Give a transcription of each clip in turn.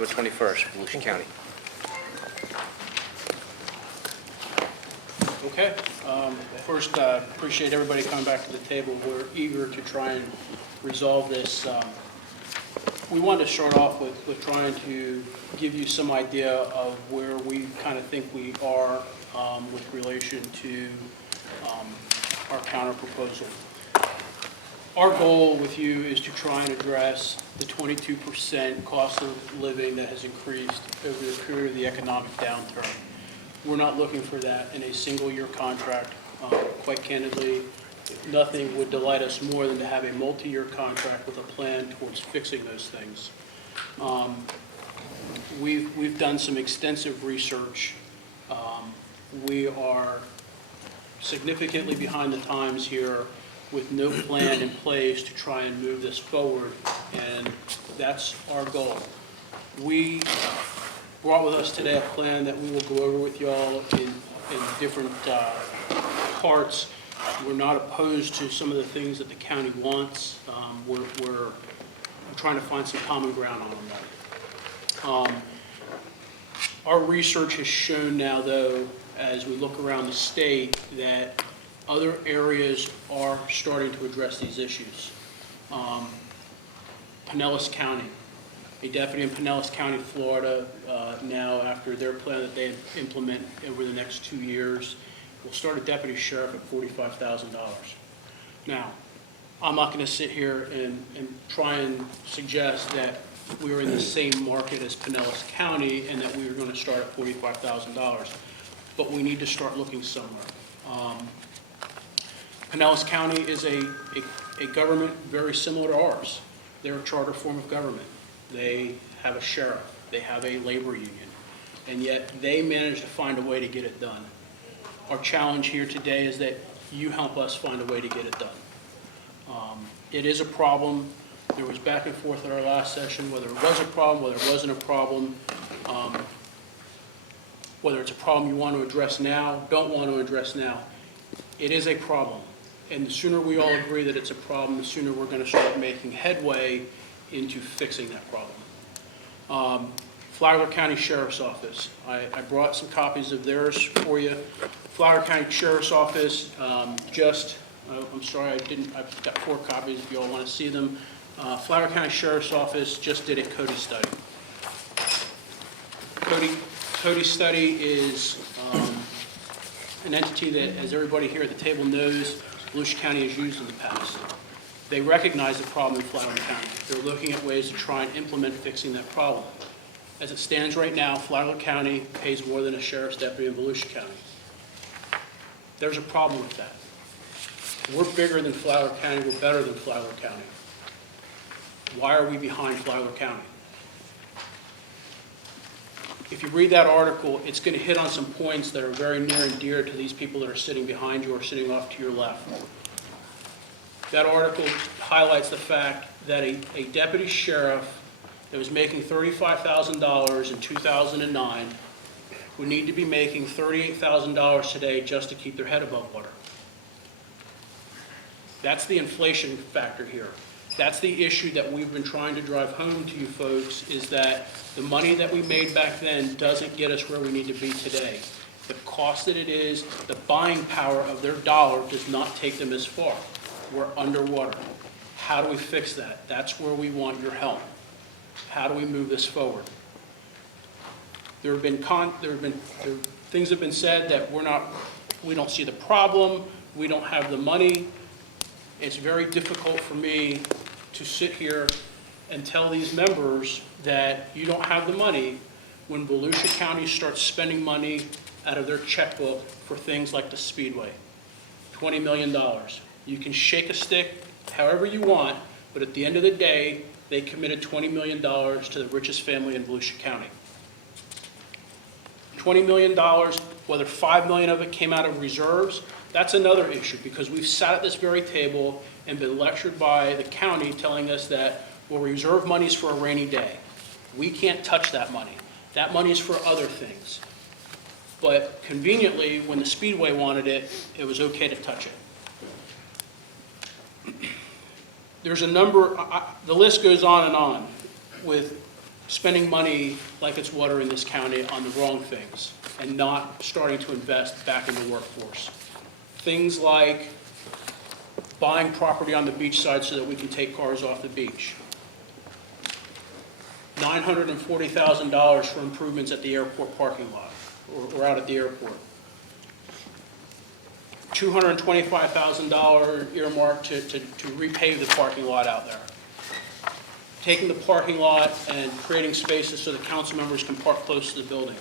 October 21st, Volusia County. Okay. First, appreciate everybody coming back to the table. We're eager to try and resolve this. We wanted to start off with trying to give you some idea of where we kind of think we are with relation to our counter proposal. Our goal with you is to try and address the 22% cost of living that has increased over the period of the economic downturn. We're not looking for that in a single-year contract. Quite candidly, nothing would delight us more than to have a multi-year contract with a plan towards fixing those things. We've done some extensive research. We are significantly behind the times here with no plan in place to try and move this forward, and that's our goal. We brought with us today a plan that we will go over with y'all in different parts. We're not opposed to some of the things that the county wants. We're trying to find some common ground on that. Our research has shown now, though, as we look around the state, that other areas are starting to address these issues. Pinellas County, a deputy in Pinellas County, Florida, now after their plan that they implement over the next 2 years, will start a deputy sheriff at $45,000. Now, I'm not going to sit here and try and suggest that we're in the same market as Pinellas County and that we are going to start at $45,000, but we need to start looking somewhere. Pinellas County is a government very similar to ours. They're a charter form of government. They have a sheriff. They have a labor union. And yet they manage to find a way to get it done. Our challenge here today is that you help us find a way to get it done. It is a problem. There was back and forth at our last session, whether it was a problem, whether it wasn't a problem, whether it's a problem you want to address now, don't want to address now. It is a problem. And the sooner we all agree that it's a problem, the sooner we're going to start making headway into fixing that problem. Flagler County Sheriff's Office. I brought some copies of theirs for you. Flagler County Sheriff's Office I'm sorry, I've got 4 copies if you all want to see them. Flagler County Sheriff's Office just did a CODI study. CODI study is an entity that, as everybody here at the table knows, Volusia County has used in the past. They recognize the problem in Flagler County. They're looking at ways to try and implement fixing that problem. As it stands right now, Flagler County pays more than a sheriff's deputy in Volusia County. There's a problem with that. We're bigger than Flagler County. We're better than Flagler County. Why are we behind Flagler County? If you read that article, it's going to hit on some points that are very near and dear to these people that are sitting behind you or sitting off to your left. That article highlights the fact that a deputy sheriff that was making $35,000 in 2009 would need to be making $38,000 today just to keep their head above water. That's the inflation factor here. That's the issue that we've been trying to drive home to you folks, is that the money that we made back then doesn't get us where we need to be today. The cost that it is, the buying power of their dollar does not take them as far. We're underwater. How do we fix that? That's where we want your help. How do we move this forward? Things have been said that we don't see the problem, we don't have the money. It's very difficult for me to sit here and tell these members that you don't have the money when Volusia County starts spending money out of their checkbook for things like the Speedway. $20 million. You can shake a stick however you want, but at the end of the day, they committed $20 million to the richest family in Volusia County. $20 million, whether $5 million of it came out of reserves, that's another issue, because we've sat at this very table and been lectured by the county telling us that, well, reserve money's for a rainy day. We can't touch that money. That money's for other things. But conveniently, when the Speedway wanted it, it was okay to touch it. There's a number, the list goes on and on with spending money like it's water in this county on the wrong things and not starting to invest back in the workforce. Things like buying property on the beach side so that we can take cars off the beach. $940,000 for improvements at the airport parking lot or out at the airport. $225,000 earmark to repave the parking lot out there. Taking the parking lot and creating spaces so the council members can park close to the building.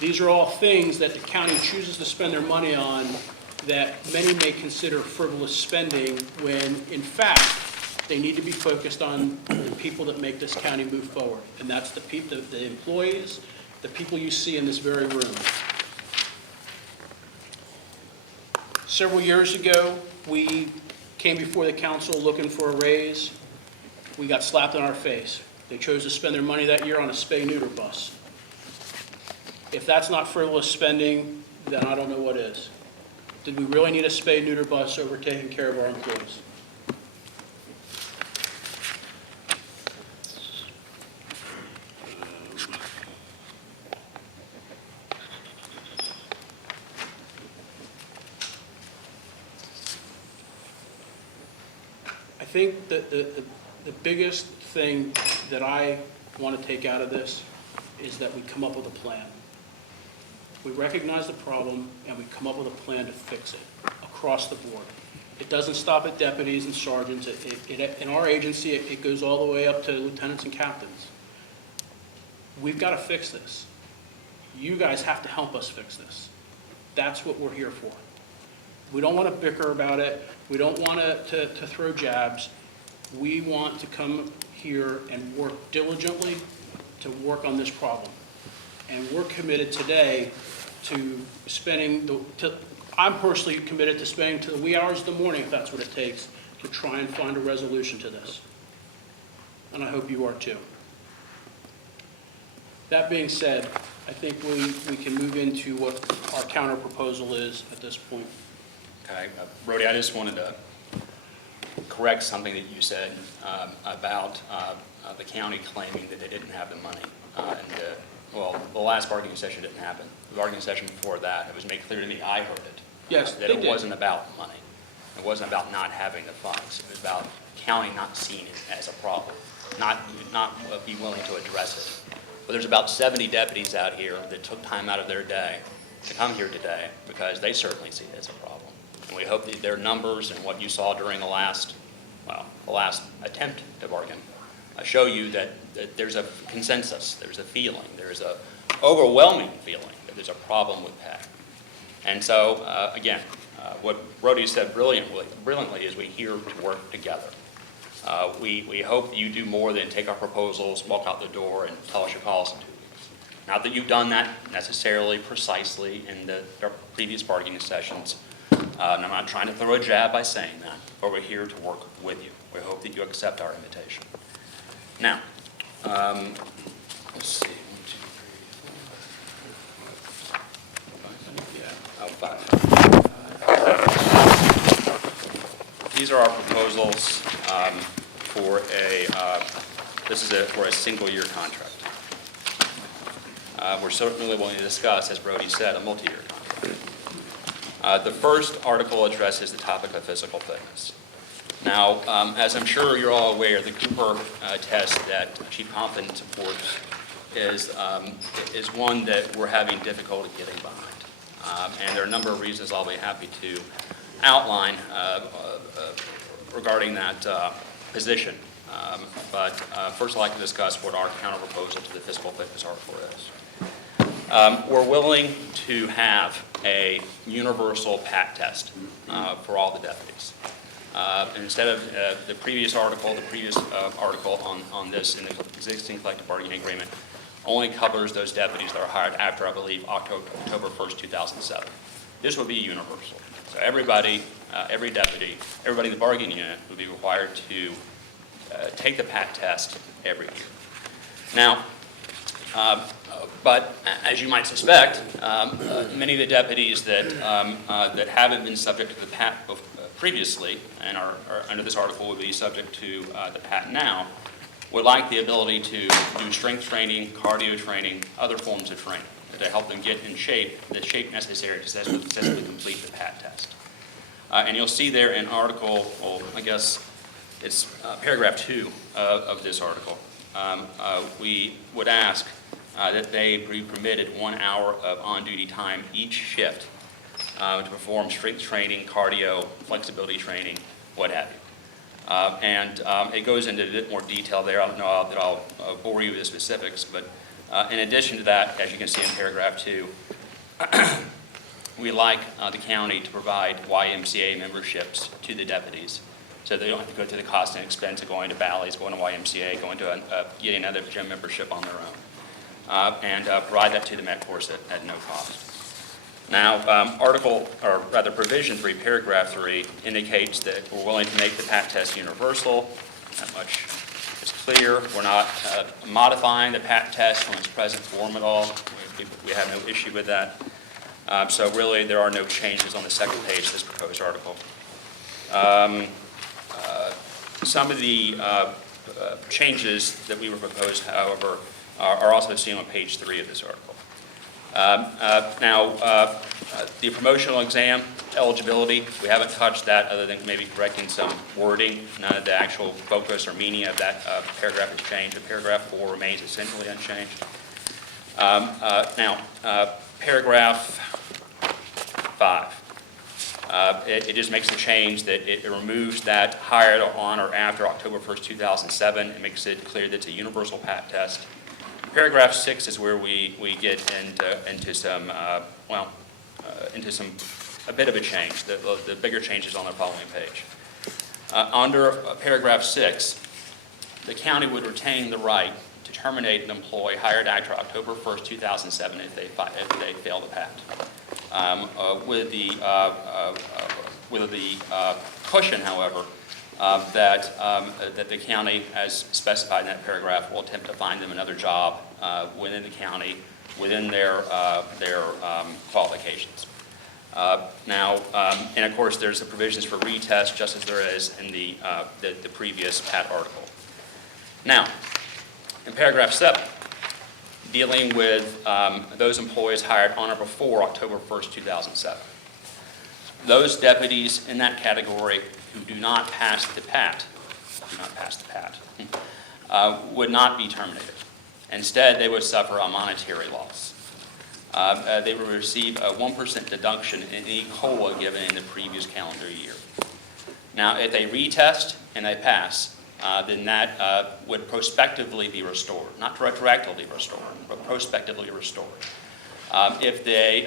These are all things that the county chooses to spend their money on that many may consider frivolous spending when, in fact, they need to be focused on the people that make this county move forward. And that's the employees, the people you see in this very room. Several years ago, we came before the council looking for a raise. We got slapped in our face. They chose to spend their money that year on a spay-neuter bus. If that's not frivolous spending, then I don't know what is. Did we really need a spay-neuter bus over taking care of our employees? I think that the biggest thing that I want to take out of this is that we come up with a plan. We recognize the problem and we come up with a plan to fix it across the board. It doesn't stop at deputies and sergeants. In our agency, it goes all the way up to lieutenants and captains. We've got to fix this. You guys have to help us fix this. That's what we're here for. We don't want to bicker about it. We don't want to throw jabs. We want to come here and work diligently to work on this problem. And we're committed today to spending, I'm personally committed to spending to the wee hours of the morning, if that's what it takes, to try and find a resolution to this. And I hope you are too. That being said, I think we can move into what our counter proposal is at this point. Okay, Brody, I just wanted to correct something that you said about the county claiming that they didn't have the money. Well, the last bargaining session didn't happen. The bargaining session before that, it was made clear to me, I heard it. Yes, that it wasn't about money. It wasn't about not having the funds. It was about county not seeing it as a problem, not be willing to address it. But there's about 70 deputies out here that took time out of their day to come here today because they certainly see it as a problem. And we hope that their numbers and what you saw during the last attempt to bargain show you that there's a consensus, there's a feeling, there's a overwhelming feeling that there's a problem with pay. And so, again, what Brody said brilliantly is we're here to work together. We hope that you do more than take our proposals, walk out the door, and tell us your calls in 2 weeks. Not that you've done that necessarily precisely in the previous bargaining sessions. And I'm not trying to throw a jab by saying that, but we're here to work with you. We hope that you accept our invitation. Now, let's see. 1, 2, 3, 4, 5. These are our proposals for a single-year contract. We're certainly willing to discuss, as Brody said, a multi-year contract. The first article addresses the topic of physical fitness. Now, as I'm sure you're all aware, the Cooper test that Chief Compton supports is one that we're having difficulty getting behind. And there are a number of reasons I'll be happy to outline regarding that position. But first I'd like to discuss what our counter proposal to the physical fitness article is. We're willing to have a universal PAT test for all the deputies. Instead of the previous article on this in the existing collective bargaining agreement only covers those deputies that are hired after, I believe, October 1st, 2007. This would be universal. So everybody, every deputy, everybody in the bargaining unit would be required to take the PAT test every year. Now, but as you might suspect, many of the deputies that haven't been subject to the PAT previously and are under this article would be subject to the PAT now, would like the ability to do strength training, cardio training, other forms of training to help them get in shape, the shape necessary to successfully complete the PAT test. And you'll see there in article, well, I guess it's paragraph 2 of this article. We would ask that they be permitted 1 hour of on-duty time each shift to perform strength training, cardio, flexibility training, what have you. And it goes into a bit more detail there. I don't know that I'll bore you with the specifics, but in addition to that, as you can see in paragraph 2, we like the county to provide YMCA memberships to the deputies, so they don't have to go through the cost and expense of going to Bally's, going to YMCA, going to getting another gym membership on their own, and provide that to them, of course, at no cost. Now, provision 3, paragraph 3, indicates that we're willing to make the PAT test universal. That much is clear. We're not modifying the PAT test from its present form at all. We have no issue with that. So really, there are no changes on the second page of this proposed article. Some of the changes that we were proposed, however, are also seen on page 3 of this article. The promotional exam eligibility, we haven't touched that other than maybe correcting some wording. None of the actual focus or meaning of that paragraph has changed. The paragraph 4 remains essentially unchanged. Paragraph 5. It just makes a change that it removes that hired on or after October 1st, 2007. It makes it clear that it's a universal PAT test. Paragraph 6 is where we get into some, a bit of a change. The bigger change is on the following page. Under paragraph 6, the county would retain the right to terminate an employee hired after October 1st, 2007 if they fail the PAT. With the cushion, however, that the county, as specified in that paragraph, will attempt to find them another job within the county, within their qualifications. And of course, there's the provisions for retest, just as there is in the previous PAT article. Now, in paragraph 7, dealing with those employees hired on or before October 1st, 2007. Those deputies in that category who do not pass the PAT, would not be terminated. Instead, they would suffer a monetary loss. They would receive a 1% deduction in any COLA given in the previous calendar year. Now, if they retest and they pass, then that would prospectively be restored, not retroactively restored, but prospectively restored. If they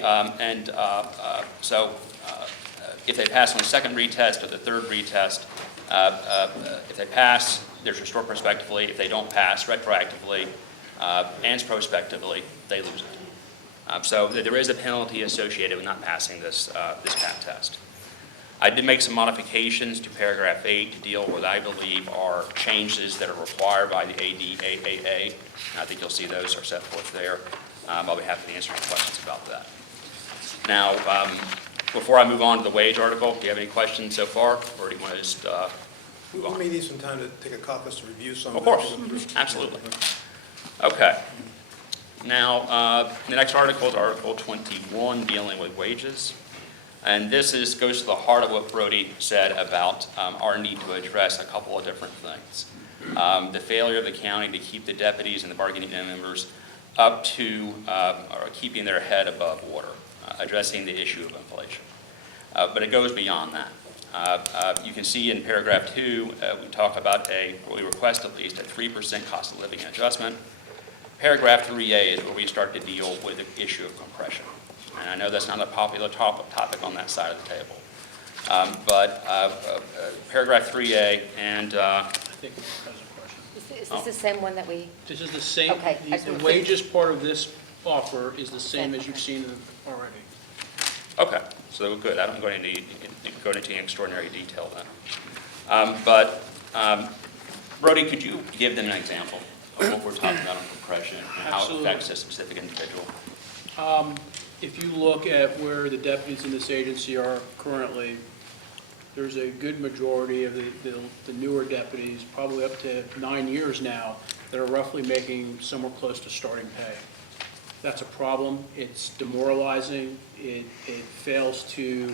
pass on the second retest or the third retest, if they pass, they're restored prospectively. If they don't pass retroactively and prospectively, they lose it. So there is a penalty associated with not passing this PAT test. I did make some modifications to paragraph 8 to deal with what I believe are changes that are required by the ADAAA. And I think you'll see those are set forth there. I'll be happy to answer any questions about that. Now, before I move on to the wage article, do you have any questions so far, or do you want to just move on? We may need some time to take a caucus to review some Of of course, it. absolutely. Okay. Now, the next article is Article 21, dealing with wages. And this goes to the heart of what Brody said about our need to address a couple of different things. The failure of the county to keep the deputies and the bargaining unit members up to or keeping their head above water, addressing the issue of inflation. But it goes beyond that. You can see in paragraph 2, we talk about we request at least a 3% cost of living adjustment. Paragraph 3A is where we start to deal with the issue of compression. And I know that's not a popular topic on that side of the table. But paragraph 3A and... I think it has a question. Is this the same one that we, This is the same, Okay, I the see. wages part of this offer is the same as you've seen already. Okay, so good. I don't go into any extraordinary detail then. Brody, could you give them an example of what we're talking about on compression and how it Absolutely. affects a specific individual? If you look at where the deputies in this agency are currently, there's a good majority of the newer deputies, probably up to 9 years now, that are roughly making somewhere close to starting pay. That's a problem. It's demoralizing. It fails to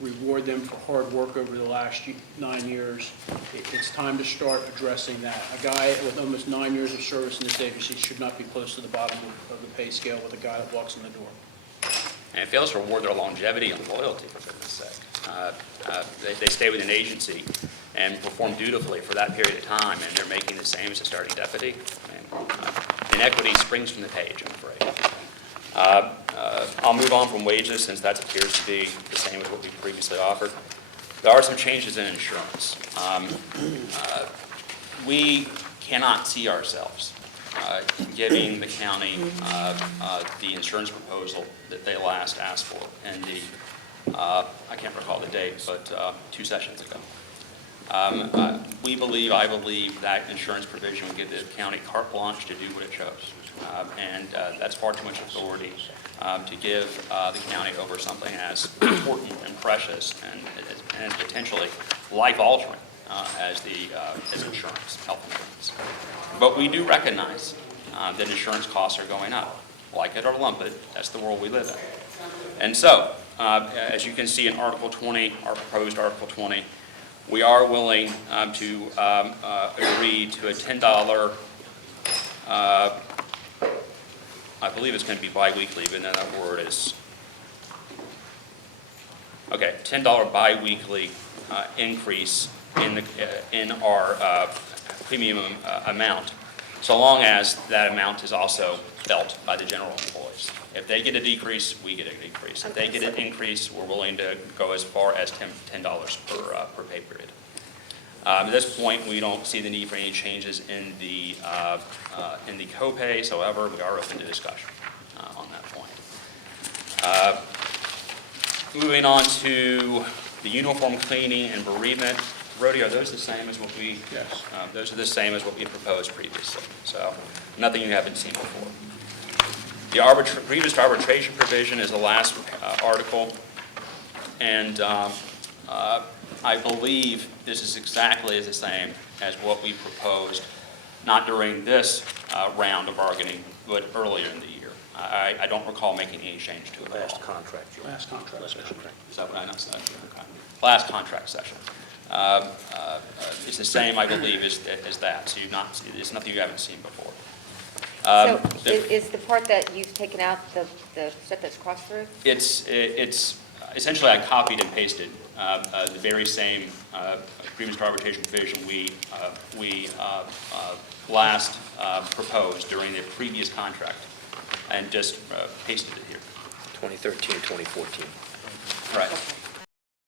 reward them for hard work over the last 9 years. It's time to start addressing that. A guy with almost 9 years of service in this agency should not be close to the bottom of the pay scale with a guy that walks in the door. And it fails to reward their longevity and loyalty, for goodness sake. They stay with an agency and perform dutifully for that period of time, and they're making the same as a starting deputy. Inequity springs from the page, I'm afraid. I'll move on from wages, since that appears to be the same as what we previously offered. There are some changes in insurance. We cannot see ourselves giving the county the insurance proposal that they last asked for in the, I can't recall the date, but 2 sessions ago. I believe that insurance provision would give the county carte blanche to do what it chose. And that's far too much authority to give the county over something as important and precious and potentially life-altering as insurance, health insurance. But we do recognize that insurance costs are going up. Like it or lump it, that's the world we live in. And so, as you can see in Article 20, our proposed Article 20, we are willing to agree to a $10, I believe it's going to be biweekly, even though that word is, okay, $10 biweekly increase in our premium amount, so long as that amount is also felt by the general employees. If they get a decrease, we get a decrease. If they get an increase, we're willing to go as far as $10 per pay period. At this point, we don't see the need for any changes in the co-pays. However, we are open to discussion on that point. Moving on to the uniform cleaning and bereavement. Rhodey, are those the same as what we? Yes. Those are the same as what we proposed previously. So nothing you haven't seen before. The previous arbitration provision is the last article, and I believe this is exactly the same as what we proposed, not during this round of bargaining, but earlier in the year. I don't recall making any change to it at all. Last contract. Last contract session. Is that what I said? Okay. Last contract session. It's the same, I believe, as that, so it's nothing you haven't seen before. So is the part that you've taken out the stuff that's crossed through? It's essentially, I copied and pasted the very same grievance arbitration provision we last proposed during the previous contract, and just pasted it here. 2013, 2014. Right.